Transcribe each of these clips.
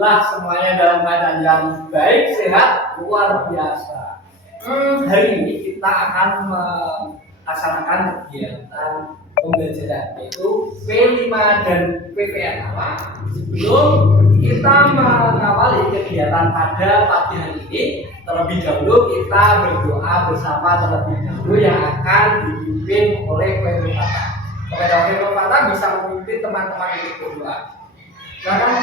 Alhamdulillah semuanya dalam keadaan yang baik, sehat, luar biasa. Hari ini kita akan melaksanakan kegiatan pembelajaran yaitu P5 dan PPN. Sebelum kita mengawali kegiatan pada pagi hari ini, terlebih dahulu kita berdoa bersama terlebih dahulu yang akan dipimpin oleh Khairul Fatah. Kepada Khairul Fatah bisa memimpin teman-teman untuk berdoa. Silakan.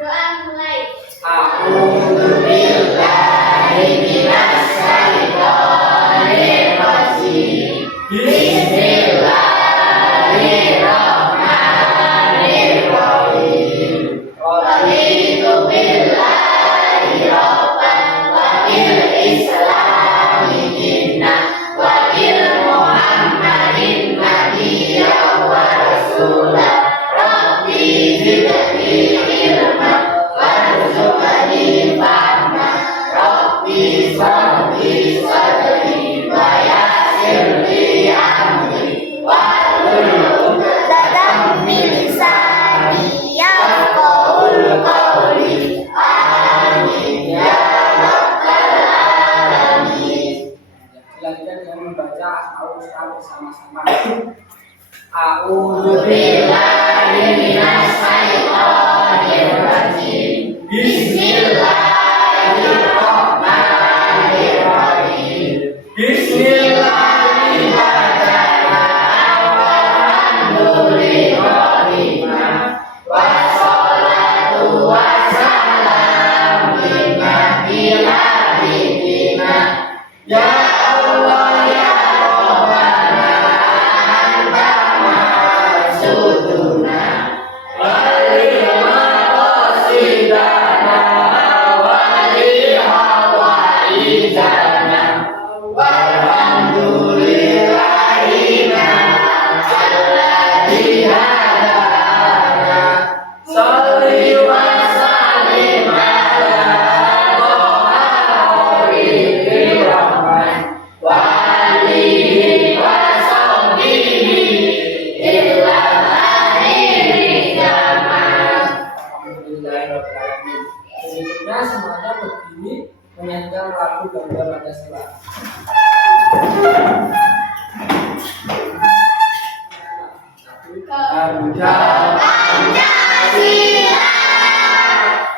Doa mulai. A'udzubillahi minasyaitonirrajim. Bismillahirrahmanirrahim. Raditu billahi rabban wa bil islami dinan wa bil muhammadin nabiyyan wa rasulan. Rabbi zidni ilman warzuqni fahman. Rabbi shrahli sadri wa yassir li amri wahlul 'uqdatam min lisani yafqahul qawli. Amin ya rabbal alamin. Selanjutnya dengan membaca Al-Quran bersama-sama. A'udzubillahi minasyaitonirrajim. Bismillahirrahmanirrahim. Bismillahirrahmanirrahim. Wassalatu wassalamu ala habibina. Ya Allah ya Rabbana anta maksuduna walima qasidana walihawaidana walhamdulillahina alladzi hadana. Sholli wa sallim ala Toha Khairir Rahman wa alihi wa sahbihi illa akhiri zaman. Alhamdulillahirrahmanirrahim. Selanjutnya semuanya berdiri menyanyikan lagu Garuda Pancasila. Garuda Pancasila,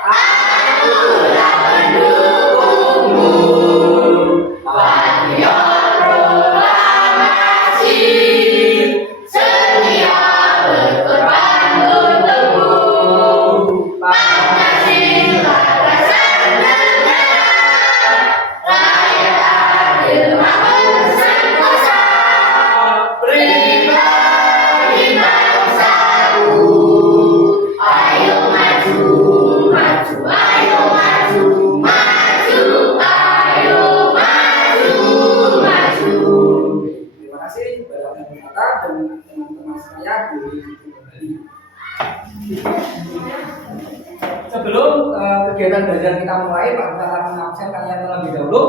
akulah pendukungmu. Patriot proklamasi, setia berkorban untukmu. Pancasila dasar negara, rakyat adil makmur sentosa. Pribadi bangsaku, ayo maju, maju, ayo maju, maju, ayo maju, maju. Terima kasih kepada Khairul Fatah dan teman-teman saya boleh duduk kembali. Sebelum kegiatan belajar kita mulai, Pak Guru akan mengabsen kalian terlebih dahulu.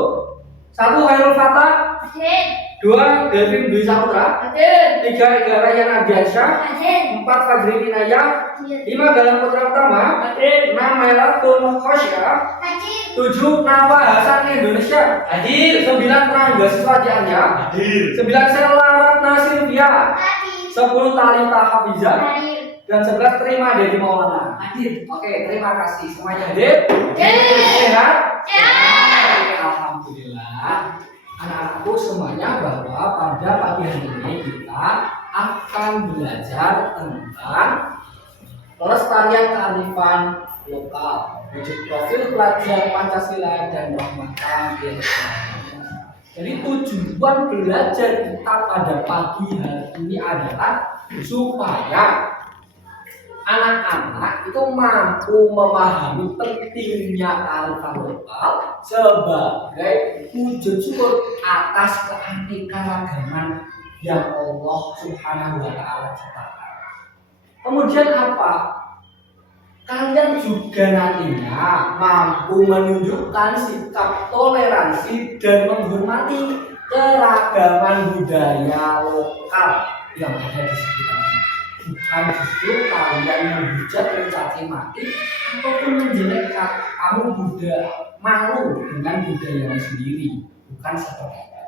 1. Khairul Fatah. Hadir. 2. Delvin Dwi Saputra. Hadir. 3. Ega Rayyan Ardiansyah. Hadir. 4. Fajri Winayah. 5. Galang Putra Utama. Hadir. 6. Melatul Khosyah. Hadir. 7. Nawa Hasan Indonesia. Hadir. 9. Prangga Siswadianya. Hadir. 9. Sela Ratna Silvia. Hadir. 10. Talita Hafizah. Hadir. Dan 11. Terima Dedi Maulana. Hadir. Oke, terima kasih semuanya hadir. Hadir. Sehat? Sehat. Oke, alhamdulillah. Anak-anakku semuanya bahwa pada pagi hari ini kita akan belajar tentang pelestarian kearifan lokal, wujud profil pelajar Pancasila dan penghormatan Pancasila. Jadi tujuan belajar kita pada pagi hari ini adalah supaya anak-anak itu mampu memahami pentingnya kearifan lokal sebagai wujud syukur atas keanekaragaman yang Allah Subhanahu wa Ta'ala ciptakan. Kemudian apa? kalian juga nantinya mampu menunjukkan sikap toleransi dan menghormati keragaman budaya lokal yang ada di sekitarnya. Bukan justru kalian menghujat, mencaci maki, ataupun menjelekkan. Kamu malu dengan budayamu sendiri, bukan seperti itu.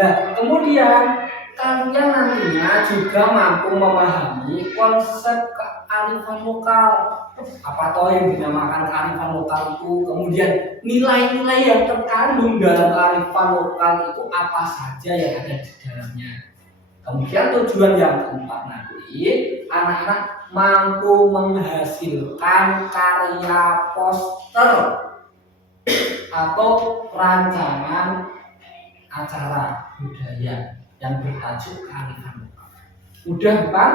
Nah, kemudian kalian nantinya juga mampu memahami konsep kearifan lokal. Apa toh yang dinamakan kearifan lokal itu? Kemudian nilai-nilai yang terkandung dalam kearifan lokal itu apa saja yang ada di dalamnya. Kemudian tujuan yang keempat nanti, anak-anak mampu menghasilkan karya poster atau rancangan acara budaya yang bertajuk kearifan lokal. Mudah bukan?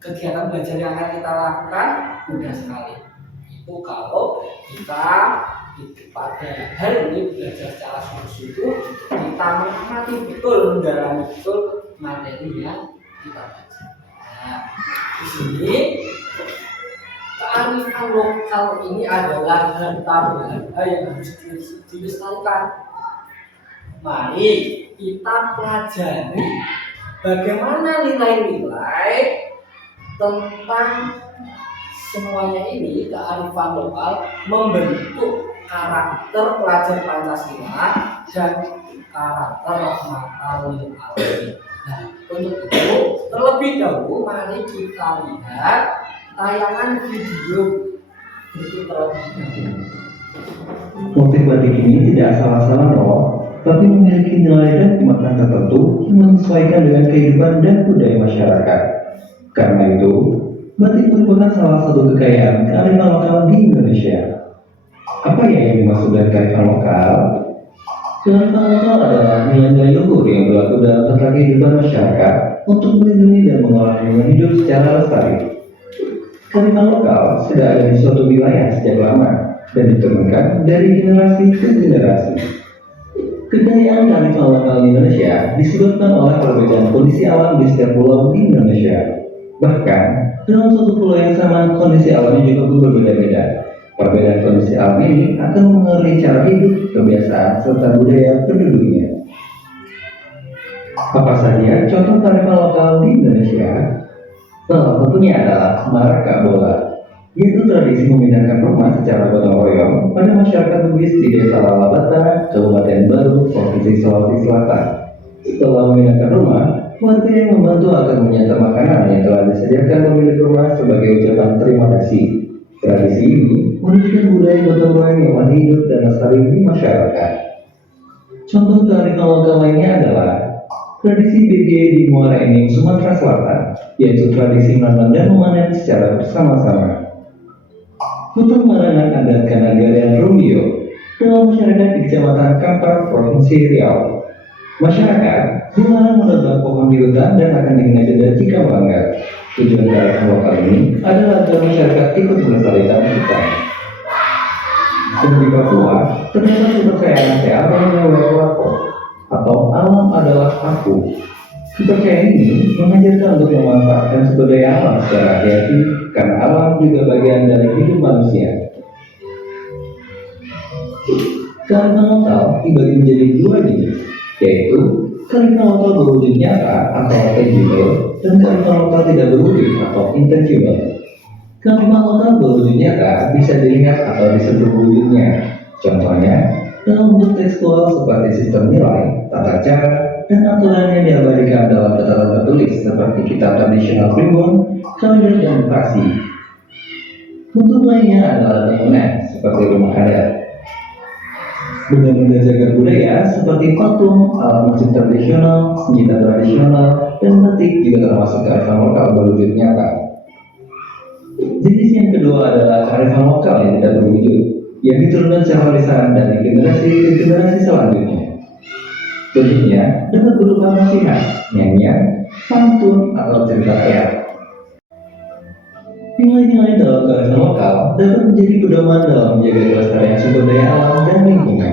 Kegiatan belajar yang akan kita lakukan mudah sekali. Itu kalau kita pada hari ini belajar secara sungguh-sungguh, kita mengamati betul, mendalami betul materi yang kita baca. Nah, di sini kearifan lokal ini adalah harta berharga yang harus dilestarikan. Mari kita pelajari bagaimana nilai-nilai tentang semuanya ini. Kearifan lokal membentuk karakter pelajar Pancasila dan karakter mata lil alamin. Nah, untuk itu terlebih dahulu mari kita lihat tayangan video berikut terlebih dahulu. Motif batik ini tidak asal-asalan loh, tapi memiliki nilai dan makna tertentu yang menyesuaikan dengan kehidupan dan budaya masyarakat. Karena itu, batik merupakan salah satu kekayaan kearifan lokal di Indonesia. Apa ya yang dimaksud dari kearifan lokal? Kearifan lokal adalah nilai-nilai luhur yang berlaku dalam tata kehidupan masyarakat untuk melindungi dan mengolah lingkungan hidup secara lestari. Kearifan lokal sudah ada di suatu wilayah sejak lama dan diturunkan dari generasi ke generasi. Kekayaan kearifan lokal di Indonesia disebabkan oleh perbedaan kondisi alam di setiap pulau di Indonesia. Bahkan, dalam suatu pulau yang sama, kondisi alamnya juga berbeda-beda. Perbedaan kondisi alam ini akan mengaruhi cara hidup, kebiasaan, serta budaya penduduknya. Apa saja contoh kearifan lokal di Indonesia? Salah satunya adalah maraka bola, yaitu tradisi memindahkan rumah secara gotong royong pada masyarakat Bugis di Desa Lalabata, Kabupaten Baru, Provinsi Sulawesi Selatan. Setelah memindahkan rumah, warga yang membantu akan menyantap makanan yang telah disediakan pemilik rumah sebagai ucapan terima kasih. Tradisi ini menunjukkan budaya gotong royong yang masih hidup dan lestari di masyarakat. Contoh kearifan lokal lainnya adalah tradisi BG di Muara Enim, Sumatera Selatan, yaitu tradisi menanam dan memanen secara bersama-sama. Hutan Marangan adat Kanagarian Rumbio dalam masyarakat di Kecamatan Kampar, Provinsi Riau. Masyarakat dilarang menebang pohon di hutan dan akan dikena denda jika melanggar. Tujuan kearifan lokal ini adalah agar masyarakat ikut melestarikan hutan. Dan di Papua, terdapat kepercayaan Tearonya Wewako atau alam adalah aku. Kepercayaan ini mengajarkan untuk memanfaatkan sumber daya alam secara hati-hati karena alam juga bagian dari hidup manusia. Kearifan lokal dibagi menjadi dua jenis, yaitu kearifan lokal berwujud nyata atau tangible dan kearifan lokal tidak berwujud atau intangible. Kearifan lokal berwujud nyata bisa dilihat atau disebut wujudnya. Contohnya dalam bentuk tekstual seperti sistem nilai, tata cara, dan aturan yang diabadikan dalam catatan tertulis seperti kitab tradisional primbon, kalender, dan praksi. Bentuk lainnya adalah bangunan seperti rumah adat. Benda-benda jagar budaya seperti patung, alat musik tradisional, senjata tradisional, dan batik juga termasuk kearifan lokal berwujud nyata. Jenis yang kedua adalah kearifan lokal yang tidak berwujud, yang diturunkan secara lisan dari generasi ke generasi selanjutnya. Bentuknya dapat berupa nasihat, nyanyian, pantun, atau cerita rakyat. Nilai-nilai dalam kearifan lokal dapat menjadi pedoman dalam menjaga kelestarian sumber daya alam dan lingkungan.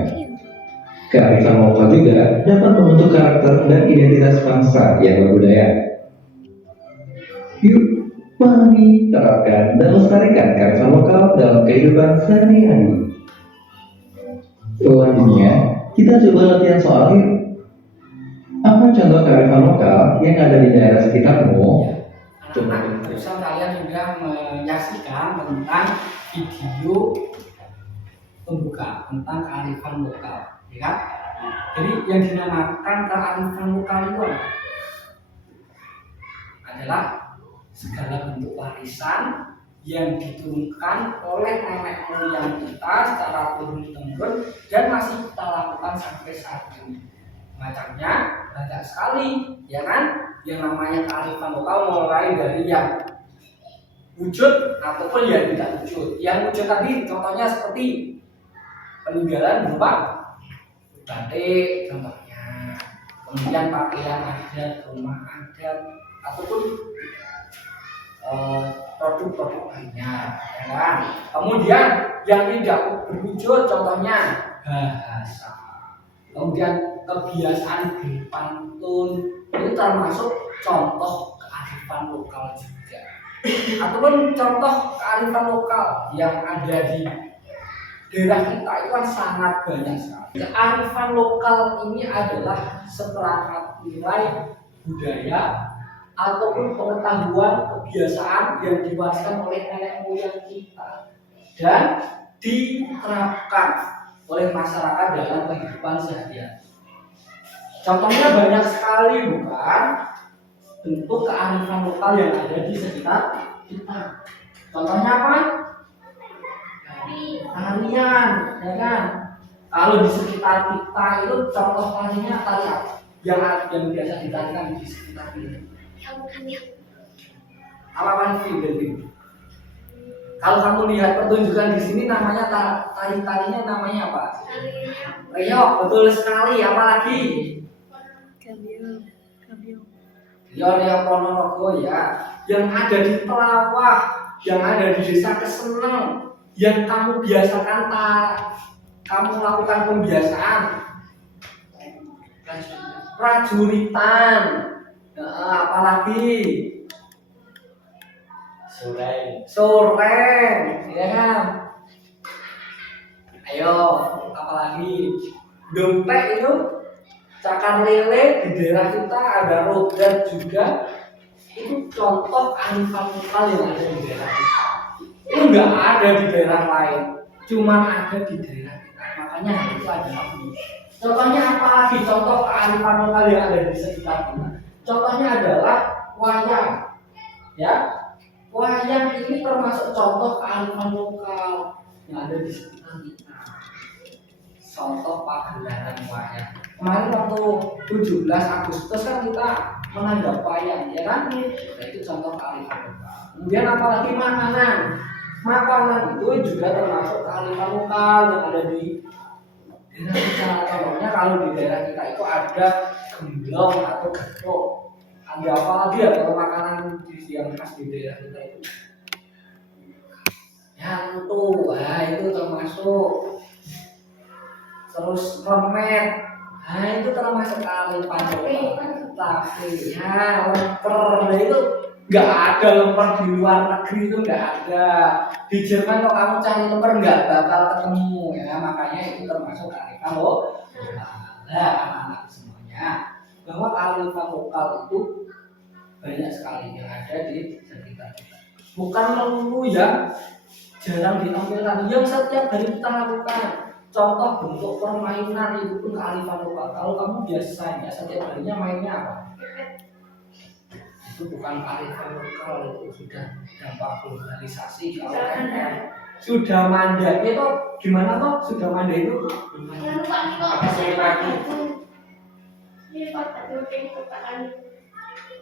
Kearifan lokal juga dapat membentuk karakter dan identitas bangsa yang berbudaya. Yuk, Pahami, terapkan, dan lestarikan kearifan lokal dalam kehidupan sehari-hari. Selanjutnya, kita coba latihan soal yuk. Apa contoh kearifan lokal yang ada di daerah sekitarmu? Anak-anak, barusan kalian sudah menyaksikan tentang video pembuka tentang kearifan lokal, ya kan? Jadi yang dinamakan kearifan lokal itu adalah segala bentuk warisan yang diturunkan oleh nenek moyang kita secara turun-temurun dan masih kita lakukan sampai saat ini. Macamnya banyak sekali, ya kan? Yang namanya kearifan lokal mulai dari yang wujud ataupun yang tidak wujud. Yang wujud tadi contohnya seperti peninggalan berupa batik contohnya, kemudian pakaian adat, rumah adat, ataupun produk-produk lainnya, ya kan? Kemudian yang tidak berwujud contohnya bahasa, kemudian kebiasaan berpantun itu termasuk contoh kearifan lokal juga, ataupun contoh kearifan lokal yang ada di daerah kita itu kan sangat banyak sekali. Kearifan lokal ini adalah seperangkat nilai budaya ataupun pengetahuan kebiasaan yang diwariskan oleh nenek moyang kita dan diterapkan oleh masyarakat dalam kehidupan sehari-hari. Contohnya banyak sekali bukan bentuk kearifan lokal yang ada di sekitar kita. Contohnya apa? Tarian, ya kan? Kalau di sekitar kita itu contoh tarinya tari apa? Yang biasa ditarikan di sekitar kita. Apa film? Kalau kamu lihat pertunjukan di sini namanya tarinya namanya apa? Reok, betul sekali. Apalagi? Reok Ponorogo ya. Yang ada di Pelawah, yang ada di Desa Keseneng, yang kamu biasakan kamu lakukan pembiasaan prajuritan, apalagi soreng, ya kan? Ayo, apalagi dompet itu cakar lele di daerah kita ada rodat juga, itu contoh kearifan lokal yang ada di daerah kita. Itu nggak ada di daerah lain, cuma ada di daerah kita. Makanya hal itu adalah unik. Contohnya apa lagi? Contoh kearifan lokal yang ada di sekitar kita. Contohnya adalah wayang, ya. Wayang ini termasuk contoh kearifan lokal yang ada di sekitar kita. Contoh pagelaran wayang. Kemarin waktu 17 Agustus kan kita menanggap wayang, ya kan? Nah, itu contoh kearifan lokal. Kemudian apalagi makanan. Makanan itu juga termasuk kearifan lokal yang ada di daerah kita. Contohnya kalau di daerah kita itu ada gemblong atau getuk. Ada apa lagi ya kalau makanan yang khas di daerah kita itu? Yantu, nah itu termasuk. Terus remet, nah itu termasuk kearifan lokal. Tapi ya lemper, nah itu nggak ada lemper di luar negeri, itu nggak ada. Di Jerman kalau kamu cari lemper nggak bakal ketemu, ya. Makanya itu termasuk kearifan lokal. Nah, anak-anak semuanya, bahwa kearifan lokal itu banyak sekali yang ada di sekitar kita. Bukan melulu yang jarang ditampilkan, yang setiap hari kita lakukan. Contoh bentuk permainan itu pun kearifan lokal. Kalau kamu biasanya setiap harinya mainnya apa? Itu bukan kearifan lokal, itu sudah dampak globalisasi. Kalau sudah mandai itu gimana toh? Sudah mandai itu apa sih lagi?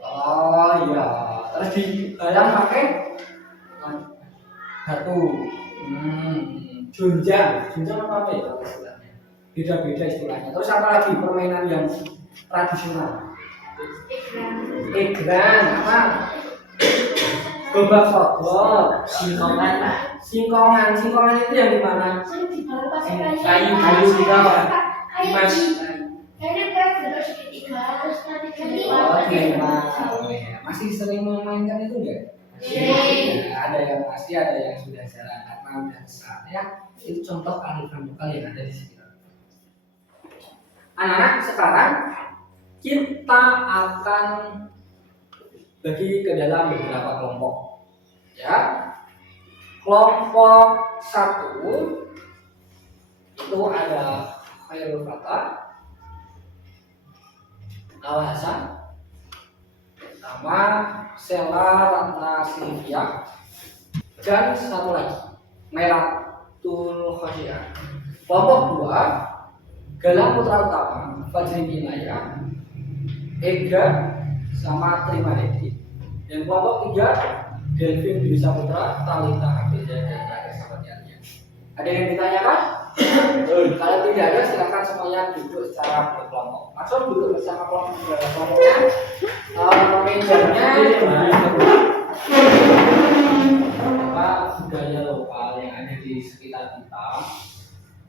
Oh iya, terus dibayang pakai batu. Junjang apa ya istilahnya? Beda-beda istilahnya. Terus apa lagi permainan yang tradisional? Egrang, apa? Gobak-gobak, singkongan itu yang di mana? Kayu di bawah. Mas. Oh, masih sering memainkan itu enggak? Ada yang masih, ada yang sudah jarang karena udah besar ya. Itu contoh kearifan lokal yang ada di sekitar. Anak-anak, sekarang kita akan bagi ke dalam beberapa kelompok. Ya. Kelompok 1 itu ada Khairul Fatah, Al Hasan, sama Sela Ratna Silvia, dan satu lagi Meratul Khosyah. Kelompok 2 Galang Putra Utama, Fajri Kinaya, Ega, sama Terima Dedi. Dan kelompok 3 Delvin Dwi Saputra, Talita Abeda, dan Raka Sahabatnya. Ada yang ditanyakan? Kalau tidak ada, silakan semuanya duduk secara berkelompok. Langsung duduk bersama kelompoknya. Mejanya budaya lokal yang ada di sekitar kita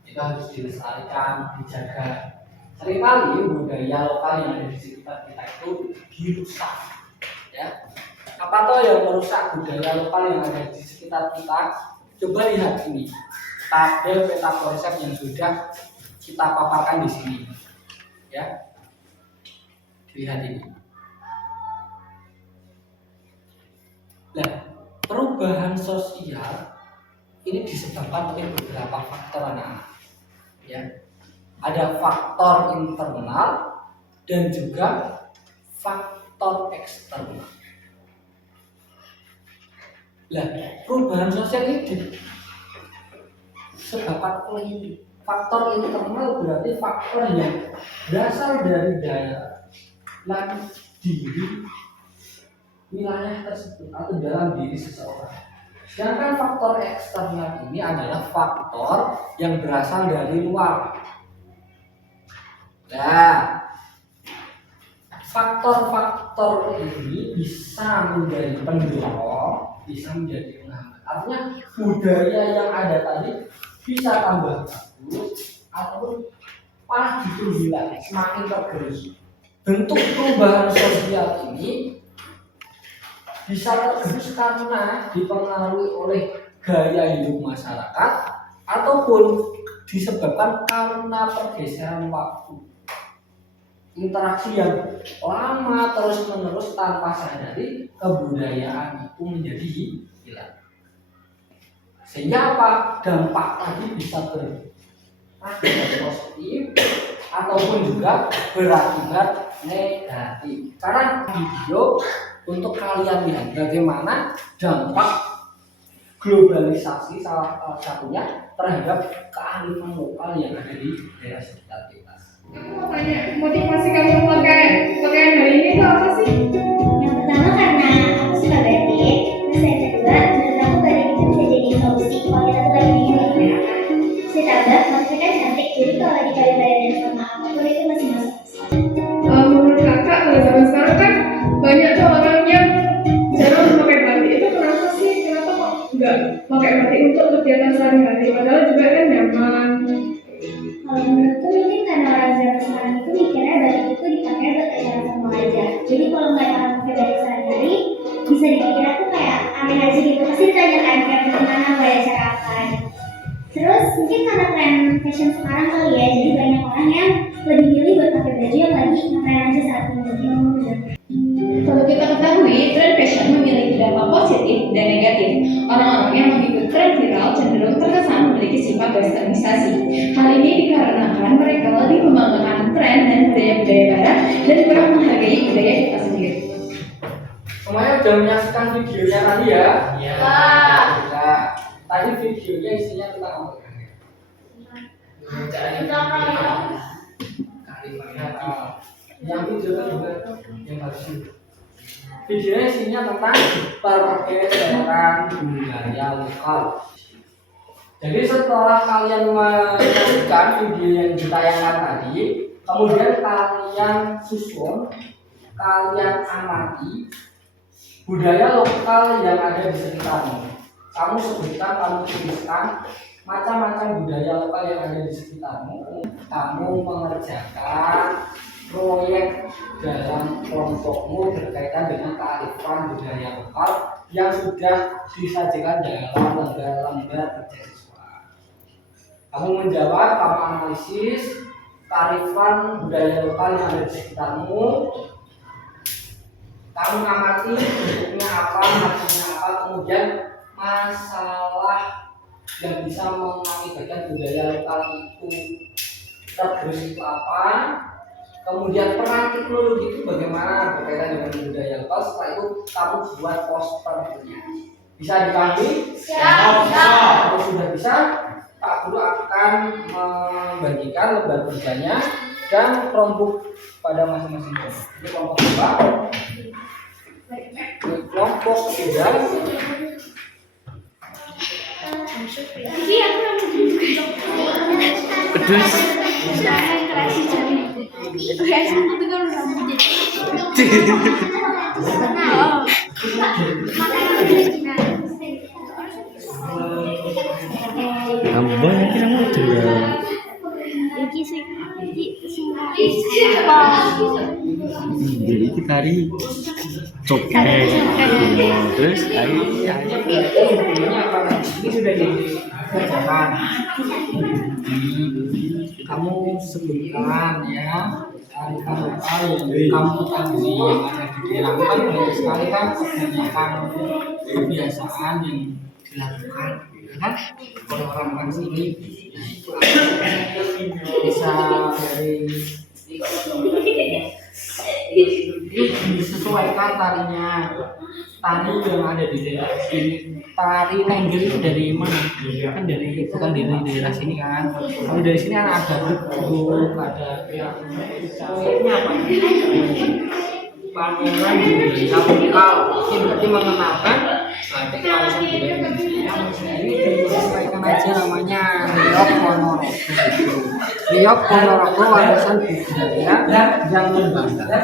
itu harus dilestarikan, dijaga. Seringkali budaya lokal yang ada di sekitar kita itu dirusak. Ya. Apa toh yang merusak budaya lokal yang ada di sekitar kita? Coba lihat ini. Tabel peta konsep yang sudah kita paparkan di sini, ya. Lihat ini. Nah, perubahan sosial ini disebabkan oleh beberapa faktor anak-anak. Ya, ada faktor internal dan juga faktor eksternal. Nah, perubahan sosial ini disebabkan oleh faktor internal, berarti faktor yang berasal dari daerah dan diri wilayah tersebut atau dalam diri seseorang. Sedangkan faktor eksternal ini adalah faktor yang berasal dari luar. Nah, faktor-faktor ini bisa menjadi pendorong, bisa menjadi penghambat. Artinya budaya yang ada tadi bisa tambah bagus ataupun malah justru hilang, semakin tergerus. Bentuk perubahan sosial ini bisa tergerus karena dipengaruhi oleh gaya hidup masyarakat ataupun disebabkan karena pergeseran waktu. Interaksi yang lama terus-menerus tanpa sadari, kebudayaan itu menjadi hilang. Sehingga apa? Dampak tadi bisa berakibat positif ataupun juga berakibat negatif. Sekarang video untuk kalian lihat bagaimana dampak globalisasi salah satunya terhadap kearifan lokal yang ada di daerah sekitar kita. Aku mau tanya, motivasi kamu pakaian hari ini itu apa sih? Yang pertama karena aku suka batik, terus yang kedua menurut aku batik itu bisa jadi solusi kalau kita tuh lagi bingung gimana. Terus ditambah maksudnya kan cantik, jadi kalau lagi kali-kalian sama apapun itu masih masuk. Menurut kakak, kalau zaman sekarang kan banyak tuh orang yang jarang memakai batik. Itu kenapa sih? Kenapa kok nggak pakai batik untuk kegiatan sehari-hari? Padahal juga kan nyaman. Kalau menurutku mungkin karena orang zaman sekarang itu mikirnya batik itu dipakai buat acara formal aja. Jadi kalau nggak orang pakai batik sehari-hari, bisa dikira tuh kayak aneh aja gitu. Pasti ditanyakan kayak bagaimana buat acara apa. Terus mungkin karena tren fashion sekarang kali ya, jadi banyak orang yang lebih milih buat pakai baju yang lagi ngetren aja saat ini. Kalau kita ketahui, tren fashion memiliki dampak positif dan negatif. Orang-orang yang mengikut tren viral cenderung terkesan memiliki sifat westernisasi. Hal ini dikarenakan mereka lebih membanggakan tren dan budaya-budaya barat dan kurang menghargai budaya kita sendiri. Semuanya udah menyaksikan videonya tadi ya? Iya. Nah, tadi videonya isinya tentang apa? Yang video kedua yang harus videonya isinya tentang pergeseran budaya lokal. Jadi setelah kalian menyaksikan video yang ditayangkan tadi, kemudian kalian susun, kalian amati budaya lokal yang ada di sekitarmu. Kamu sebutkan, kamu tuliskan macam-macam budaya lokal yang ada di sekitarmu. Kamu mengerjakan proyek dalam kelompokmu berkaitan dengan kearifan budaya lokal yang sudah disajikan dalam lembar kerja siswa. Kamu menjawab, kamu analisis kearifan budaya lokal yang ada di sekitarmu. Kamu mengamati bentuknya apa, artinya apa, kemudian masalah yang bisa mengakibatkan budaya lokal itu tergerus itu apa, kemudian peran teknologi itu bagaimana berkaitan dengan budaya lokal. Setelah itu kamu buat posternya. Bisa dipahami? Kalau sudah bisa, Pak Guru akan membagikan lembar kerjanya dan Chromebook pada masing-masing kelompok. Ini kelompok kedua. Kelompok ketiga. Kedus. Tambah nanti kamu juga. Jadi kita hari cokek. Terus hari Ini sudah dikerjakan. Kamu sebutkan ya kearifan lokal yang kamu temui yang ada di daerah. Kan banyak sekali kan kebanyakan kebiasaan yang dilakukan, ya kan, oleh orang-orang sini. Nah, itu bisa dari disesuaikan tarinya. Tari yang ada di daerah sini, tari nenggel itu dari mana? Kan dari bukan dari daerah sini kan. Kalau dari sini kan ada duduk, ada ini apa? Pameran budaya lokal. Ini berarti mengenalkan kearifan budaya Indonesia. Ini disesuaikan aja namanya Riok Ponorogo. Riok Ponorogo warisan budaya yang membanggakan.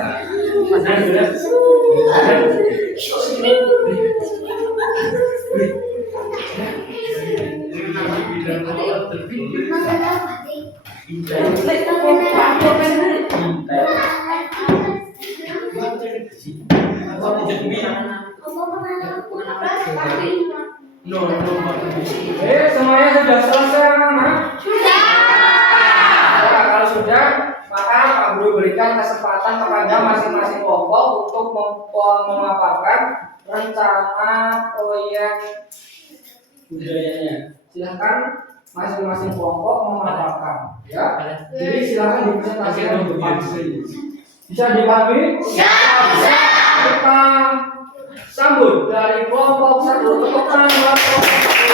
Semuanya sudah selesai, anak-anak? Sudah. Kalau sudah, maka Pak Guru berikan kesempatan kepada masing-masing kelompok untuk memaparkan rencana proyek budayanya. Silahkan masing-masing kelompok memaparkan, ya. Jadi silahkan dipresentasikan di depan. Bisa dipahami? Ya, bisa. Kita sambut dari kelompok satu. Tepuk tangan buat kelompok satu.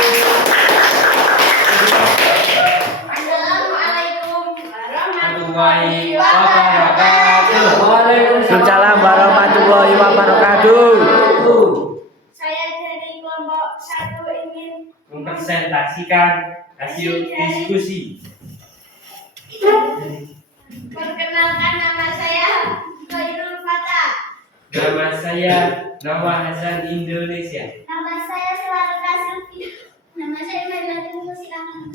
Assalamualaikum warahmatullahi wabarakatuh. Waalaikumsalam warahmatullahi wabarakatuh. Saya dari kelompok 1 ingin Mempresentasikan hasil diskusi. perkenalkan nama saya Khairul Fatah. Nama saya Nawah Hasan Indonesia. Nama saya Suarga Silvi. Nama saya Melati Musiaman.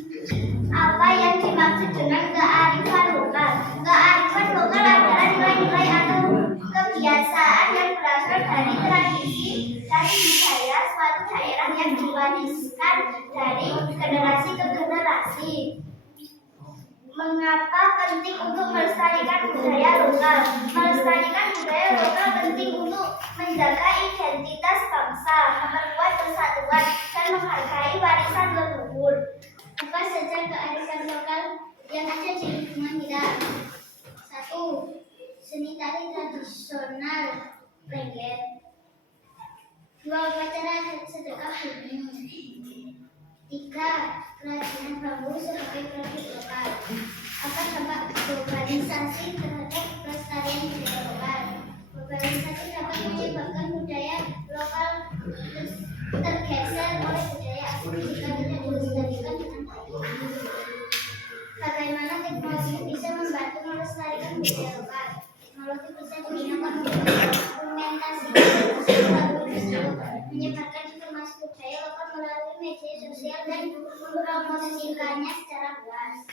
Apa yang dimaksud dengan kearifan lokal? Kearifan lokal adalah nilai-nilai atau kebiasaan yang berasal dari tradisi dan budaya suatu daerah yang diwariskan dari generasi ke generasi. Mengapa penting untuk melestarikan budaya lokal? Melestarikan budaya lokal penting untuk menjaga identitas bangsa, memperkuat persatuan, dan menghargai warisan leluhur. Apa saja kearifan lokal yang ada di lingkungan kita? 1. Seni tari tradisional Lengger. 2. Upacara sedekah bumi. 3. Kerajinan bambu sebagai produk lokal. Apa dampak globalisasi terhadap pelestarian budaya lokal? Globalisasi dapat menyebabkan budaya lokal tergeser oleh budaya asing jika tidak dilestarikan dengan baik. Bagaimana teknologi bisa membantu melestarikan budaya lokal? Teknologi bisa digunakan untuk dokumentasi menyebarkan informasi budaya lokal melalui media sosial dan mempromosikannya secara luas.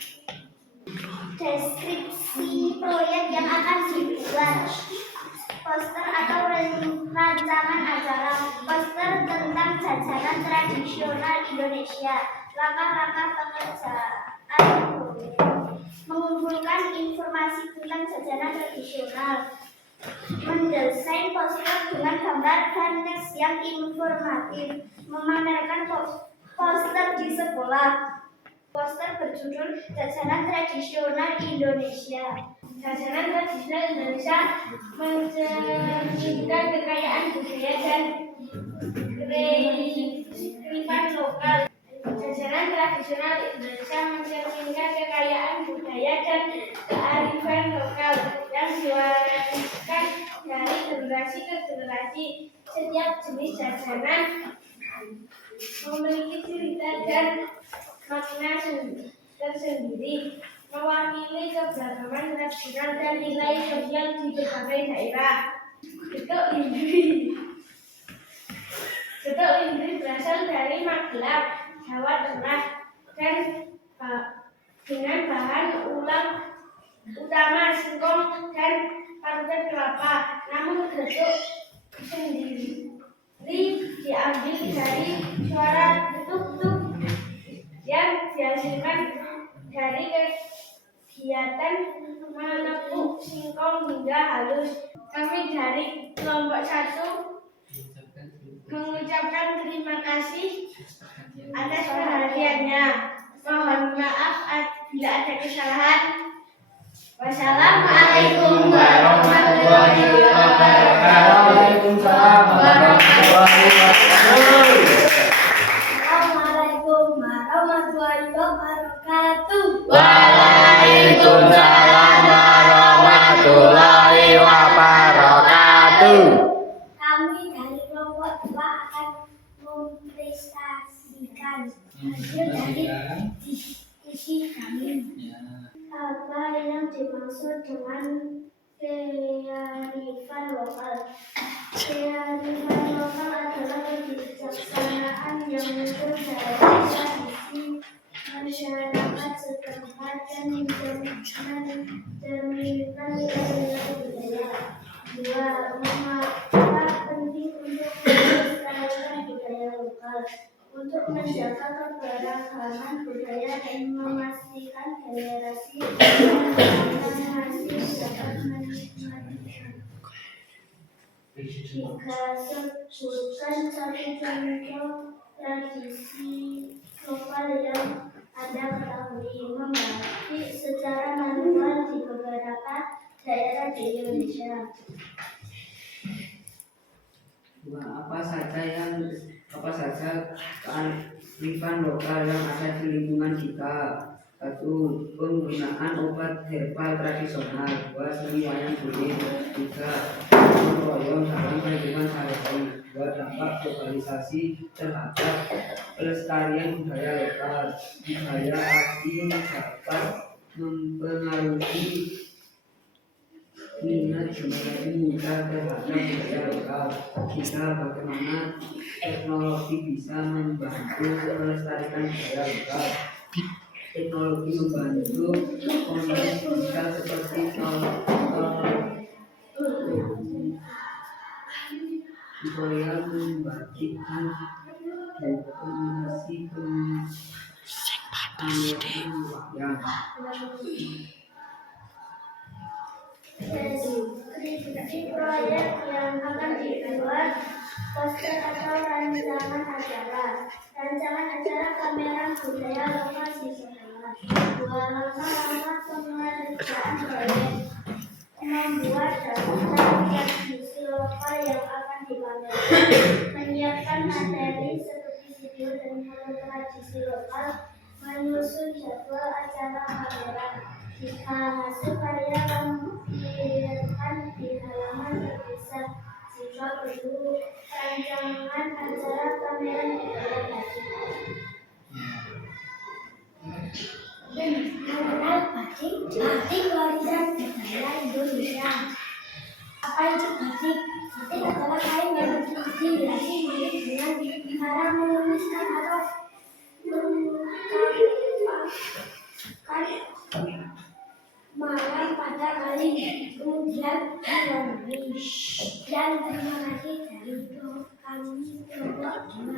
Deskripsi proyek yang akan dibuat. Poster atau rancangan acara. Poster jajanan tradisional Indonesia. Langkah-langkah pengerjaan mengumpulkan informasi tentang jajanan tradisional, mendesain poster dengan gambar dan teks yang informatif, memamerkan poster di sekolah. Poster berjudul Jajanan Tradisional Indonesia. Jajanan tradisional Indonesia mencerminkan kekayaan budaya dan kearifan lokal. Jajanan tradisional Indonesia mencerminkan kekayaan budaya dan kearifan lokal yang diwariskan dari generasi ke generasi. Setiap jenis jajanan memiliki cerita dan makna tersendiri, mewakili keberagaman regional dan nilai sosial di berbagai daerah. Getuk Indri berasal dari Magelang, Jawa Tengah, dan dengan bahan utama singkong dan parutan kelapa. Namun getuk sendiri diambil dari suara tuk-tuk yang dihasilkan dari kegiatan menepuk singkong hingga halus. Kami dari kelompok 1 mengucapkan terima kasih atas perhatiannya. Mohon maaf bila ada kesalahan. Wassalamualaikum warahmatullahi wabarakatuh. Waalaikumsalam warahmatullahi wabarakatuh. Assalamualaikum warahmatullahi wabarakatuh. Waalaikumsalam warahmatullahi wabarakatuh. Kami dari kelompok 2 akan mempresentasikan hasil dari diskusi kami. Apa yang dimaksud dengan kearifan lokal? Kearifan lokal adalah kebijaksanaan yang muncul dari tradisi masyarakat setempat dan mencerminkan nilai-nilai budaya. 2. Mengapa penting untuk melestarikan budaya lokal? Untuk menjaga keberagaman budaya dan memastikan generasi dapat menikmatinya. 3. Sebutkan satu contoh tradisi lokal yang Anda ketahui membatik secara manual di beberapa daerah di Indonesia. Apa saja kearifan lokal yang ada di lingkungan kita? 1. Penggunaan obat herbal tradisional. 2. Seni wayang kulit. 3. gotong royong dalam kehidupan sehari-hari. 2. Dampak globalisasi terhadap pelestarian budaya lokal. Budaya asing dapat mempengaruhi minat generasi muda terhadap budaya lokal. 3. Bagaimana teknologi bisa membantu melestarikan budaya lokal. Teknologi membantu komunitas digital seperti tutorial membagikan dokumentasi penelitian wayang. Deskripsi proyek yang akan dibuat, poster atau rancangan acara. Rancangan acara pameran budaya lokal di sekolah. 2. Langkah-langkah pengerjaan proyek. Membuat daftar tradisi lokal yang akan dipamerkan. Menyiapkan materi seperti video dan foto tradisi lokal. Menyusun jadwal acara pameran. Jika hasil karya tampilkan di halaman terpisah, jika perlu rancangan acara pameran diperbaiki. Mengenal batik warisan budaya Indonesia. Apa itu batik? Batik adalah kain yang dihiasi dengan cara menuliskan atau mengungkapkan malam pada kain, kemudian diwarnai. Dan terima kasih dari Kami kelompok 2.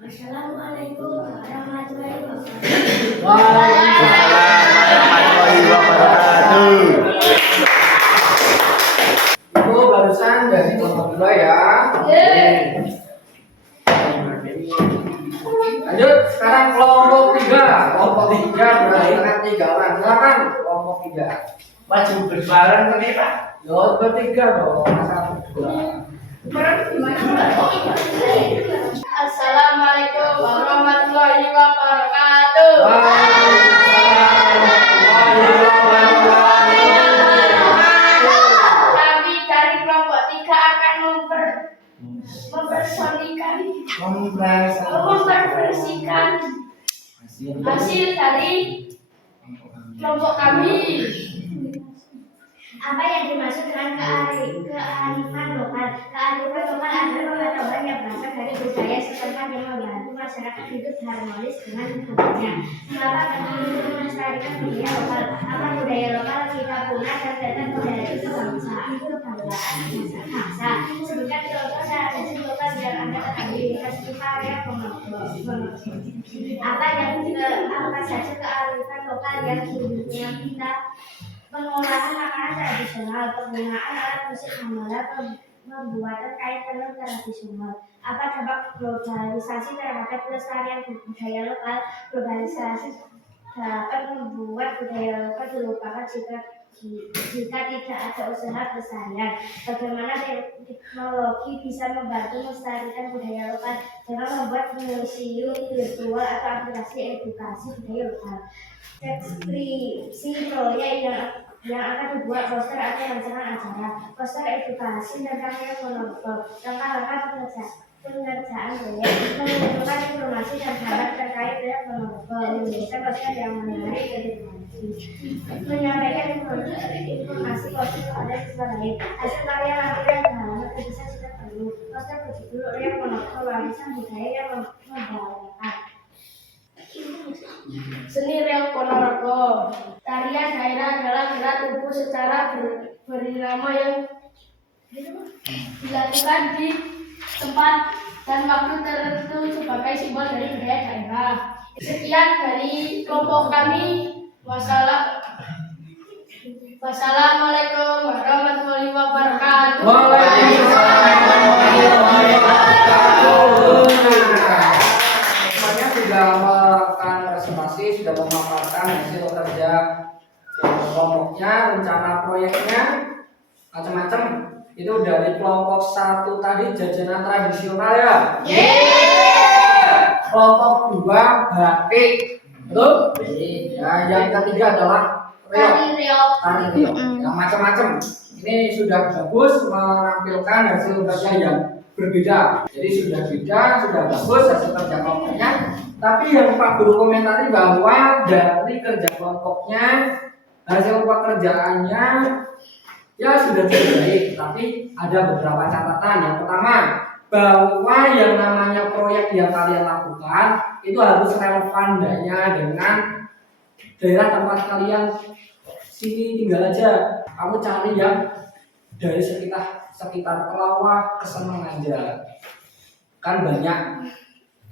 Wassalamualaikum warahmatullahi wabarakatuh. Warahmatullahi wabarakatuh. Itu barusan dari kelompok 2 ya. Lanjut, sekarang kelompok 3. Kelompok 3 berarti dengan 3 orang. Silakan kelompok 3. Maju berbareng tadi Pak. Yo, bertiga dong, masa berdua. Assalamualaikum warahmatullahi wabarakatuh. Kami dari kelompok 3 akan membersihkan hasil dari kelompok kami. Apa yang dimaksud dengan kearifan lokal? Kearifan lokal adalah pengetahuan yang berasal dari budaya setempat yang membantu masyarakat hidup harmonis dengan lingkungannya. Mengapa penting untuk melestarikan budaya lokal? Apa budaya lokal kita punah dan datang budaya itu bangsa, itu kebanggaan bangsa. Sebutkan contoh tradisi lokal biar Anda ketahui festival yang apa saja kearifan lokal yang kita pengolahan makanan tradisional, penggunaan alat musik gamelan, pembuatan kain tenun tradisional. Apa dampak globalisasi terhadap pelestarian budaya lokal? Globalisasi dapat membuat budaya lokal dilupakan jika tidak ada usaha pelestarian. Bagaimana teknologi bisa membantu melestarikan budaya lokal dengan membuat museum virtual atau aplikasi edukasi budaya lokal. Deskripsi proyek yang akan dibuat, poster atau rancangan acara, poster edukasi tentang yang monopol, langkah-langkah pengerjaan proyek, mengumpulkan informasi dan gambar terkait dengan monopol, menuliskan poster yang menarik dan edukasi, menyampaikan informasi poster pada siswa lain, hasil karya lampiran dalam bisa sudah perlu, poster berjudul yang monopol warisan budaya yang membawakan. Seni Reok Ponorogo. Tarian daerah adalah gerak tubuh secara berirama yang dilakukan di tempat dan waktu tertentu sebagai simbol dari budaya daerah. Sekian dari kelompok kami. Wassalamualaikum warahmatullahi wabarakatuh. Waalaikumsalam warahmatullahi wabarakatuh. Semuanya sudah melakukan presentasi, sudah memaparkan hasil kerja kelompoknya, rencana proyeknya, macam-macam. Itu dari kelompok 1 tadi jajanan tradisional ya. Kelompok 2 batik, betul? Ya, yang ketiga adalah Tari reok. yang macam-macam. Ini sudah bagus menampilkan hasil kerja yang berbeda. Jadi sudah beda, sudah bagus hasil kerja kelompoknya. Tapi yang Pak Guru komentari bahwa dari kerja kelompoknya, hasil pekerjaannya ya sudah cukup baik. Tapi ada beberapa catatan. Yang pertama, bahwa yang namanya proyek yang kalian lakukan itu harus relevan dengan daerah tempat kalian sini tinggal aja. Kamu cari yang dari sekitar Pelawah ke Seneng aja. Kan banyak.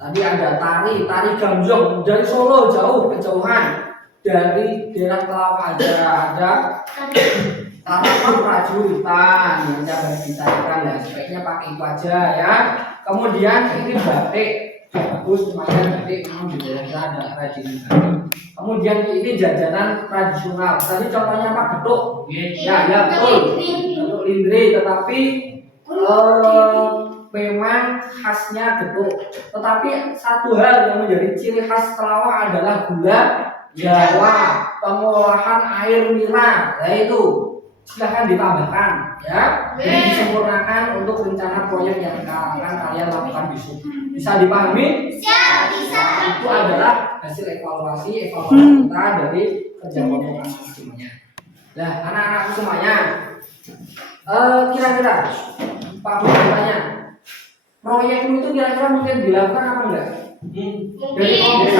Tadi ada tari gamjong dari Solo kejauhan. Dari daerah Pelawah aja ada tanaman prajuritan yang jangan dicarikan ya. Sebaiknya pakai itu aja ya. Kemudian ini batik. Bagus lumayan batik memang di daerah ada kerajinan batik. Kemudian ini jajanan tradisional. Tadi contohnya Pak Getuk. Ya betul. Getuk lindri, tetapi memang khasnya Getuk. Tetapi satu hal yang menjadi ciri khas Pelawah adalah gula Jawa, pengolahan air nira. Nah itu silahkan ditambahkan ya. Jadi disempurnakan untuk rencana proyek yang akan kalian lakukan besok. Bisa dipahami? Bisa. Itu adalah hasil evaluasi kita dari kerja kelompok semuanya. Nah, anak-anakku semuanya, kira-kira Pak Guru bertanya, proyekmu itu kira-kira mungkin dilakukan apa enggak? Dari kelompok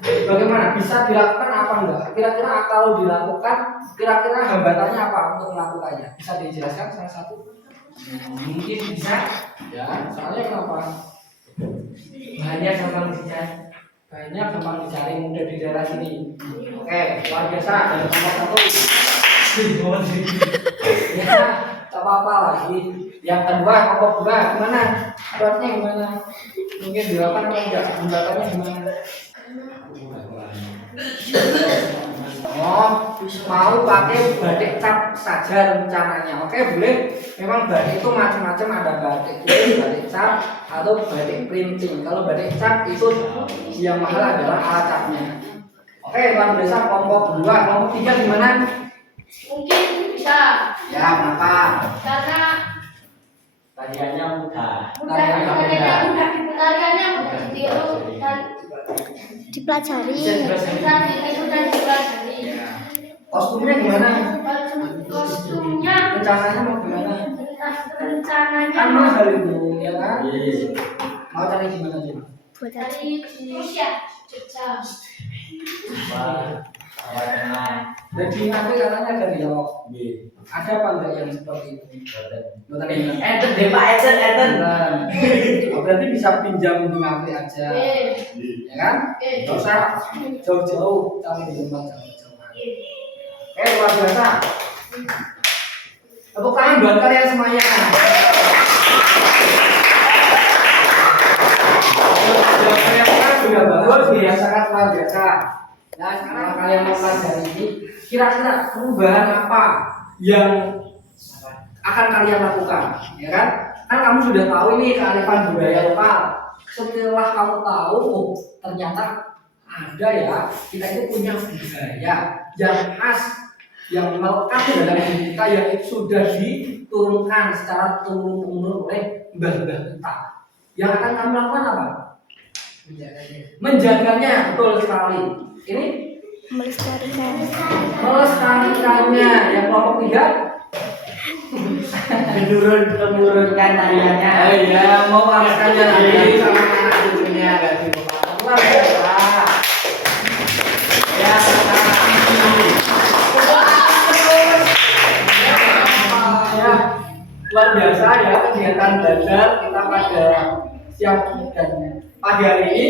1, bagaimana bisa dilakukan apa enggak? Kira-kira kalau dilakukan, kira-kira hambatannya apa untuk melakukannya? Bisa dijelaskan salah satu? Mungkin bisa ya, soalnya kenapa? Banyak gampang dicari, banyak gampang dicari, mudah di daerah sini. Oke, luar biasa. Dari nomor satu, ya, tak apa-apa lagi. Yang kedua, kelompok dua, gimana? Buatnya gimana? Mungkin dilakukan atau enggak? Pembuatannya gimana? Oh, mau pakai batik cap saja rencananya. Oke, boleh. Memang batik itu macam-macam, ada batik tulis, batik cap, atau batik printing. Kalau batik cap itu yang mahal adalah alat capnya. Oke, luar biasa. Kelompok dua, kelompok tiga gimana? Mungkin bisa Ya, kenapa? karena Tariannya mudah. tariannya mudah ditiru dan dipelajari. bisa ditiru dan dipelajari. Ya. Kostumnya gimana? Kostumnya Rencananya mau gimana? rencananya Kan mahal itu, ya kan? Iya. Mau cari gimana coba? dari Rusia, Jogja. Wah, awalnya. Jadi nanti katanya ada dialog. Iya. Ada apa enggak yang seperti itu? Betul ya? Enten deh Pak, enten. Oh, berarti bisa pinjam di ngapain aja, ya kan? Gak usah jauh-jauh, cari di tempat jauh-jauh. Luar biasa. Tepuk tangan buat kalian semuanya. Kalian sudah bagus, ya sangat luar biasa. Nah, sekarang kalian mau pelajari ini, kira-kira perubahan apa yang akan kalian lakukan, ya kan? Kan kamu sudah tahu ini kearifan budaya lokal. Setelah kamu tahu, oh ternyata ada ya, kita itu punya budaya yang khas, yang melekat dalam diri kita, yang sudah diturunkan secara turun-temurun oleh mbah-mbah kita. Yang akan kamu lakukan apa? Menjaganya, betul sekali. Ini melestarikannya. Yang kelompok tiga, Menurun-temurunkan tariannya. oh iya, mau melestarikannya lagi sama anak cucunya ganti luar biasa. Ya, ya, luar biasa ya kegiatan belajar kita pada siang dan pagi hari ini.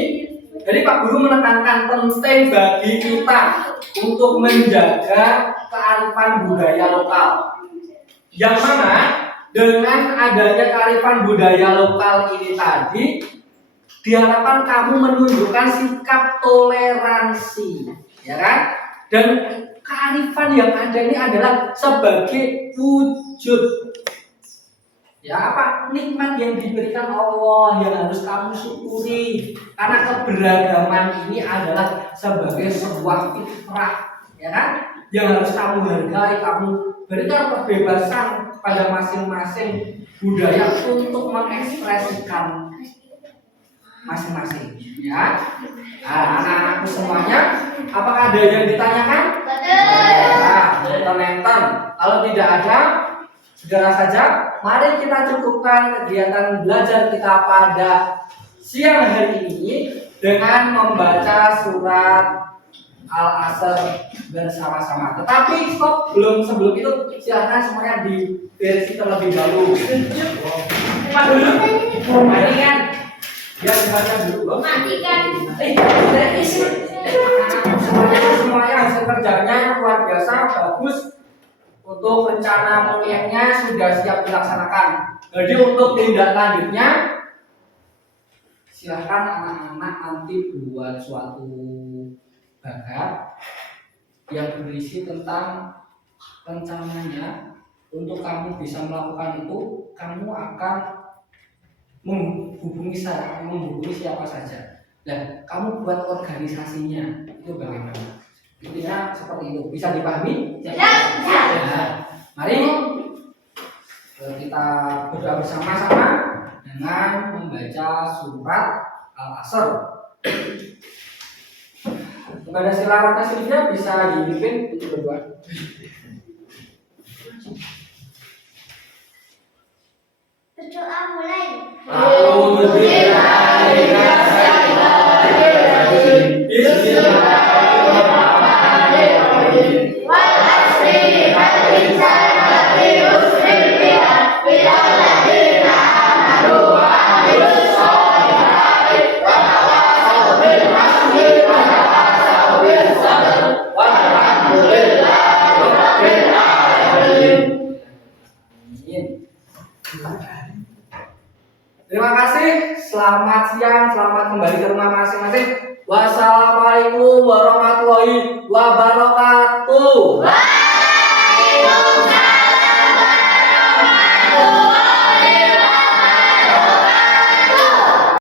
Jadi Pak Guru menekankan penting bagi kita untuk menjaga kearifan budaya lokal. Yang mana dengan adanya kearifan budaya lokal ini tadi, diharapkan kamu menunjukkan sikap toleransi, ya kan? Dan kearifan yang ada ini adalah sebagai wujud, ya apa? Nikmat yang diberikan Allah yang harus kamu syukuri. Karena keberagaman ini adalah sebagai sebuah fitrah, ya kan? Yang harus kamu hargai, kamu berikan kebebasan pada masing-masing budaya untuk mengekspresikan masing-masing, ya. Nah, anak-anakku semuanya, apakah ada yang ditanyakan? Nah, teman-teman, kalau tidak ada, segera saja mari kita cukupkan kegiatan belajar kita pada siang hari ini dengan membaca surat Al-Asr bersama-sama. Tetapi stop, sebelum itu silakan semuanya diberisi terlebih dahulu. Pak dulu, matikan. Ya dibaca dulu. Matikan. Semuanya hasil kerjanya luar biasa, bagus. Untuk rencana proyeknya sudah siap dilaksanakan. Jadi untuk tindak lanjutnya, silahkan anak-anak nanti buat suatu bakat yang berisi tentang rencananya. Untuk kamu bisa melakukan itu, kamu akan menghubungi siapa saja. Dan kamu buat organisasinya itu bagaimana? Intinya seperti itu. Bisa dipahami? Ya. Nah, mari kita berdoa bersama-sama dengan membaca surat Al-Asr. Kepada Silaratna Sylvia bisa dipimpin untuk berdoa. Berdoa mulai. Bismillahirrahmanirrahim. selamat siang, selamat kembali ke rumah masing-masing. Wassalamualaikum warahmatullahi wabarakatuh.